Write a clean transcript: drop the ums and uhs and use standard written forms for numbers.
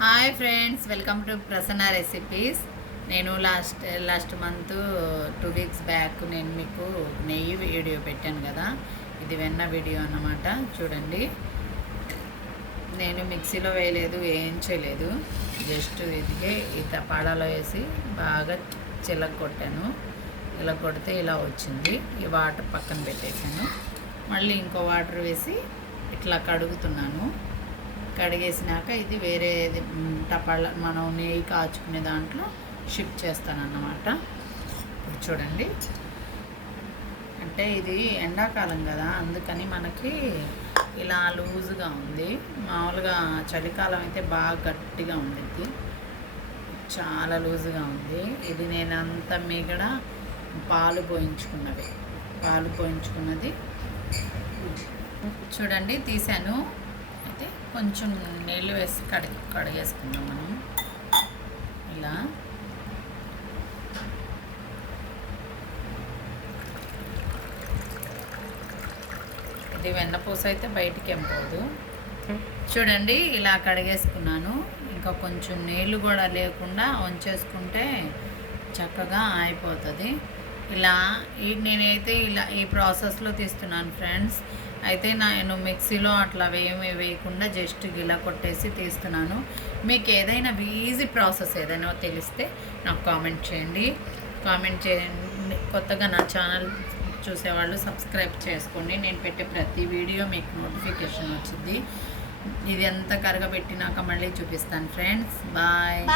Hi friends, welcome to Prasanna recipes. నేను last month 2 weeks back నేను మీకు నెయ్యి వీడియో పెట్టాను కదా. ఇది వెన్న వీడియో అన్నమాట. చూడండి, నేను మిక్సీలో వేయలేదు, వేయించలేదు. జస్ట్ ఇదిగే ఈ తపాడాలో వేసి బాగా చిలగొట్టాను. ఇలా కొడితే ఇలా వచ్చింది. ఈ వాటర్ పక్కన పెట్టేశాను. మళ్ళీ ఇంకో వాటర్ వేసి ఇట్లా కడుగుతున్నాను. కడిగేసినాక ఇది వేరే టపాల మనం నెయ్యి కాచుకునే దాంట్లో షిఫ్ట్ చేస్తానన్నమాట. ఇప్పుడు చూడండి, అంటే ఇది ఎండాకాలం కదా, అందుకని మనకి ఇలా లూజుగా ఉంది. మామూలుగా చలికాలం అయితే బాగా గట్టిగా ఉండిద్ది, చాలా లూజుగా ఉంది. ఇది నేను అంత మిగడ పాలు పోయించుకున్నది చూడండి, తీసాను. అయితే కొంచెం నీళ్ళు వేసి కడిగేసుకుందాం మనం. ఇలా ఇది వెన్నపూస అయితే బయటికి ఏం పోదు. చూడండి, ఇలా కడిగేసుకున్నాను. ఇంకా కొంచెం నీళ్ళు కూడా లేకుండా ఉంచేసుకుంటే చక్కగా అయిపోతుంది. నేనైతే ఈ ప్రాసెస్లో తీస్తున్నాను ఫ్రెండ్స్. అయితే నేను మిక్సీలో అట్లా వేయకుండా జస్ట్ గిలా కొట్టేసి తీస్తున్నాను. మీకు ఏదైనా ఈజీ ప్రాసెస్ ఏదైనా తెలిస్తే నాకు కామెంట్ చేయండి. కొత్తగా నా ఛానల్ చూసేవాళ్ళు సబ్స్క్రైబ్ చేసుకోండి. నేను పెట్టే ప్రతి వీడియో మీకు నోటిఫికేషన్ వచ్చింది. ఇది ఎంత కరగబెట్టినాక మళ్ళీ చూపిస్తాను ఫ్రెండ్స్. బాయ్.